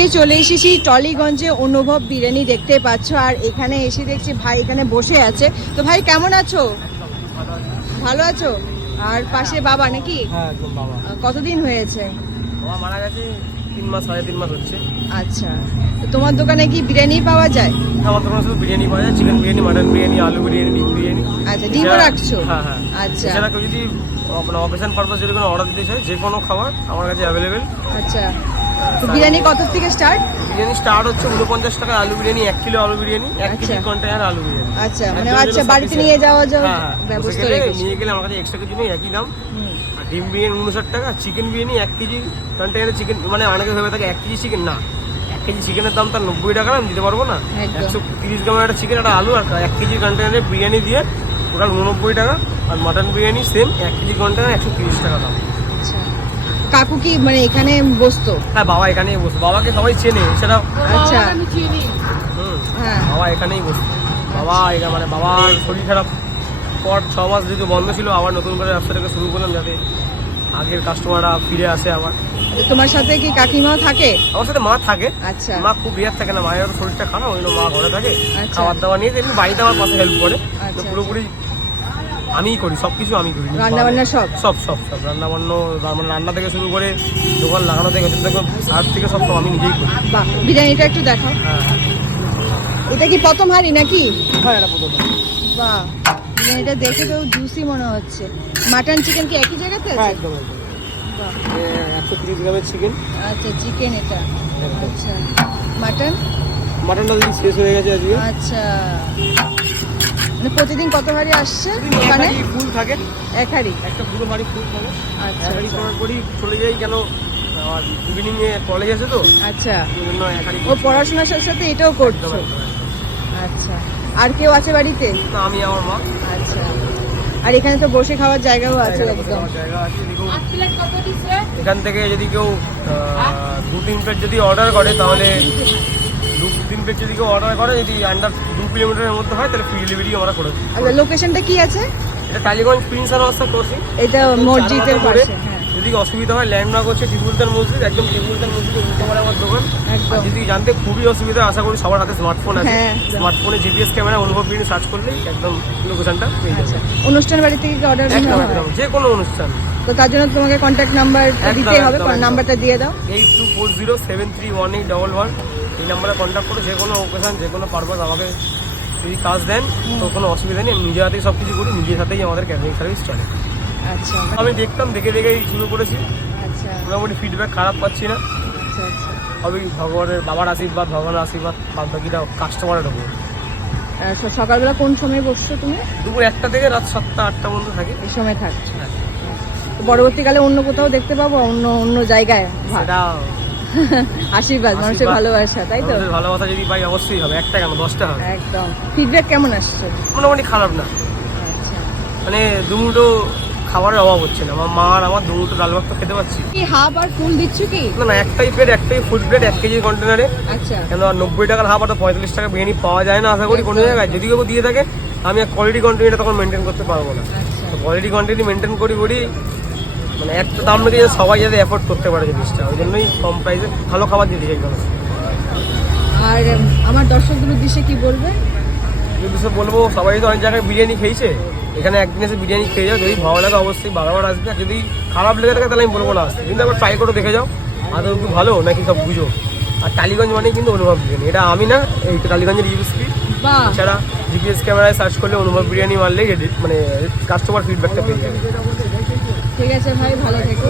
আজকে চলে এসেছি টলিগঞ্জে অনুভব বিরিয়ানি, দেখতে পাচ্ছ। আর এখানে এসে দেখছি ভাই এখানে বসে আছে। তো ভাই কেমন আছো? ভালো আছো? আর পাশে বাবা নাকি? হ্যাঁ একদম বাবা। কতদিন হয়েছে? বাবা মারা গেছে 3 মাস, 3.5 মাস হচ্ছে। আচ্ছা, তো তোমার দোকানে কি বিরিয়ানি পাওয়া যায়? আমার দোকানে শুধু বিরিয়ানি পাওয়া যায়, চিকেন বিরিয়ানি, মাটন বিরিয়ানি, আলু বিরিয়ানি, ডিম বিরিয়ানি। আচ্ছা, ডিমও রাখছো? হ্যাঁ হ্যাঁ। আচ্ছা এছাড়া কেউ যদি আপনার অকেশন পারপাস যদি কোনো অর্ডার দিতে চায়, যে কোনো খাবার আমার কাছে অ্যাভেলেবেল। আচ্ছা, তো বিরিয়ানি কত থেকে স্টার্ট? বিরিয়ানি স্টার্ট হচ্ছে 49 টাকা আলু বিরিয়ানি, 1 কিলো আলু বিরিয়ানি, 1 কেজি কন্টেনার আলু বিরিয়ানি। আচ্ছা, মানে আচ্ছা বাড়িতে নিয়ে যাওয়া ব্যবস্থা রেখেছো? নিয়ে গেলে আমার কাছে এক্সট্রা কিছু নেই, একই দাম। আর ডিম বিরিয়ানি 59 টাকা, চিকেন বিরিয়ানি 1 কেজি কন্টেনারে চিকেন, মানে অনেকে ভেবে থাকে 1 কেজি চিকেন, না, 1 কেজি চিকেনের দাম তার 90 টাকা, আমি দিতে পারবো না। 130 গ্রামের একটা চিকেন, একটা আলু আর 1 কেজি কন্টেনারে বিরিয়ানি দিয়ে টোটাল 89 টাকা। আর মাটন বিরিয়ানি সেম 1 কেজি কন্টেনার 130 টাকা দাম। আচ্ছা, কাকু কি মানে এখানে বসতো? হ্যাঁ, বাবা এখানেই বসতো, বাবাকে সবাই চেনে এছাড়া। আচ্ছা, হ্যাঁ, বাবা এখানেই বসতো। বাবা মানে বাবার শরীর খারাপ পর 6 মাস যেহেতু বন্ধ ছিল, আবার নতুন করে ব্যবসাটাকে শুরু করলাম, যাতে আগের কাস্টমাররা ফিরে আসে আবার। তোমার সাথে কি কাকিমাও থাকে? আমার সাথে মা থাকে। আচ্ছা, মা খুব রেয়ার থাকে না, মায়ের শরীরটা খারাপ, ওই জন্য মা ঘরে থাকে। আচ্ছা। খাবার দাবার নিয়ে এমনি বাড়িতে আমার পাশে হেল্প করে। আচ্ছা, পুরোপুরি আমিই করি, সবকিছু আমি করি, রান্না বান্না সব? সব সব সব রান্না বান্না, রান্না থেকে শুরু করে দোকান লাগানো থেকে সার থেকে সব আমি নিজেই করি। বাহ, বিরিয়ানিটা একটু দেখাও। হ্যাঁ এটা কি প্রথম হাঁড়ি নাকি? হ্যাঁ, এটা প্রথম। বাহ, বিরিয়ানিটা দেখে তো জুসি মনে হচ্ছে। মাটন চিকেন কি একই জায়গাতে আছে? হ্যাঁ একদম একদম। বাহ, 130 গ্রামের চিকেন। আচ্ছা, চিকেন এটা। আচ্ছা, মাটন? মাটনটা যদি শেষ হয়ে গেছে আজকে। আচ্ছা, মানে প্রতিদিন কত হাঁড়ি আসছে দোকানে? ফুল থাকে, 1 হাঁড়ি? একটা পুরো বাড়ি ফুল থাকে। আচ্ছা, এক হাঁড়ি আচ্ছা, করার পরই চলে যাই, কেন আমার ইভিনিং এ কলেজ আছে তো, আচ্ছা। ওই জন্য এক হাঁড়ি। ও পড়াশোনার সাথে সাথে এটাও করছো? আচ্ছা, আর কেউ আছে বাড়িতে? না, আমি আমার মা। আচ্ছা, আর এখানে তো বসে খাওয়ার জায়গাও আছে একদম? জায়গা আছে। এখান থেকে যদি কেউ 2-3 প্লেট যদি অর্ডার করে, তাহলে 2-3 প্লেট যদি কেউ অর্ডার করে, যদি আন্ডার 2 কিলোমিটারের মধ্যে হয়, তাহলে ফ্রি ডেলিভারি আমরা করে দিই। আচ্ছা, লোকেশনটা কি আছে? এটা টালিগঞ্জ প্রিন্স আর রাস্তা ক্রসিং, এটা মসজিদের পাশে। হ্যাঁ, যদি অসুবিধা হয়, ল্যান্ডমার্ক হচ্ছে টিপুলতান মসজিদ, একদম টিপুলতান মসজিদের উল্টো পারে আমার দোকান। একদম। আর যদি জানতে খুবই অসুবিধা, আশা করি সবার হাতে স্মার্টফোন আছে, হ্যাঁ। স্মার্টফোনে জিপিএস ক্যামেরা অনুভব বিরিয়ানি সার্চ করলেই একদম লোকেশনটা পেয়ে যাবে। আচ্ছা, অনুষ্ঠান বাড়ি থেকে কি অর্ডার একদম নেওয়া একদম, হয়? যে কোনো অনুষ্ঠান। তো তার জন্য তোমাকে কন্ট্যাক্ট নাম্বার দিতে হবে, একদম। নাম্বারটা দিয়ে দাও। 8240731811। এই নাম্বারে কন্ট্যাক্ট করে যে কোনো ওকেশন, যে কোনো পারপাস আমাকে যদি কাজ দেন, তো কোনো অসুবিধা নেই, আমি নিজের হাতেই সব কিছু করি, নিজের হাতেই আমাদের ক্যাটারিং সার্ভিস চলে। আচ্ছা, আমি দেখতাম, দেখে দেখেই শুরু করেছি, আচ্ছা, মোটামুটি ফিডব্যাক খারাপ পাচ্ছি না। আচ্ছা, আচ্ছা। আমি ভগবানের, বাবার আশীর্বাদ, ভগবানের আশীর্বাদ, বাদ বাকিটা কাস্টমারের উপর। সকালবেলা কোন সময় বসছো তুমি? দুপুর 1টা থেকে রাত 7টা-8টা পর্যন্ত থাকি। এই সময় থাকছো? তো পরবর্তীকালে অন্য কোথাও দেখতে পাবো, অন্য অন্য জায়গায়? সেটা আশীর্বাদ, মানুষের ভালোবাসা, তাই তো? মানুষের ভালোবাসা যদি পাই, অবশ্যই হবে, 1টা কেন 10টা হবে। একদম। ফিডব্যাক কেমন আসছে? মোটামুটি খারাপ না, আচ্ছা, মানে দুমুটো খাবারের অভাব হচ্ছে না। আমার মা আর আমার দুমুটো ডাল ভাত তো খেতে পাচ্ছি। কি হাফ আর ফুল দিচ্ছ কি? না না, একটাই প্লেট, একটাই ফুল প্লেট, 1 কেজি কন্টেনারে। আচ্ছা, কেন 90 টাকার হাফ, আর 45 টাকা বিরিয়ানি পাওয়া যায় না আশা করি কোনো জায়গায়। যদি কেউ দিয়ে থাকে, আমি কোয়ালিটি কন্টিনিউটা তখন মেনটেন করতে পারবো না। আচ্ছা, কোয়ালিটি কন্টিনিউ মেনটেন করি, মানে একটা দাম রেখে সবাই যাতে অ্যাফোর্ড করতে পারে জিনিসটা, ওই জন্যই কম প্রাইসে ভালো খাবার দিয়ে দিই একদম। আর আমার দর্শকদের উদ্দেশ্যে কি বলবে? যদি বলবো, সবাই তো অনেক জায়গায় বিরিয়ানি খেয়েছে, এখানে একদিন এসে বিরিয়ানি খেয়ে যাও, যদি ভালো লাগে অবশ্যই বারবার আসবে। আর যদি খারাপ লেগে থাকে, তাহলে আমি বলবো না আসতে, কিন্তু একবার ট্রাই করে দেখে যাও আদৌ একটু ভালো নাকি সব বুঝো। আর টালিগঞ্জ মানে কিন্তু অনুভব বিরিয়ানি, এটা আমি না, এই টালিগঞ্জের ইউএসপি। বাহ, এছাড়া জিপিএস ক্যামেরায় সার্চ করলে অনুভব বিরিয়ানি মারলেই মানে কাস্টমার ফিডব্যাকটা পেয়ে যাবে। ঠিক আছে ভাই, ভালো থেকো।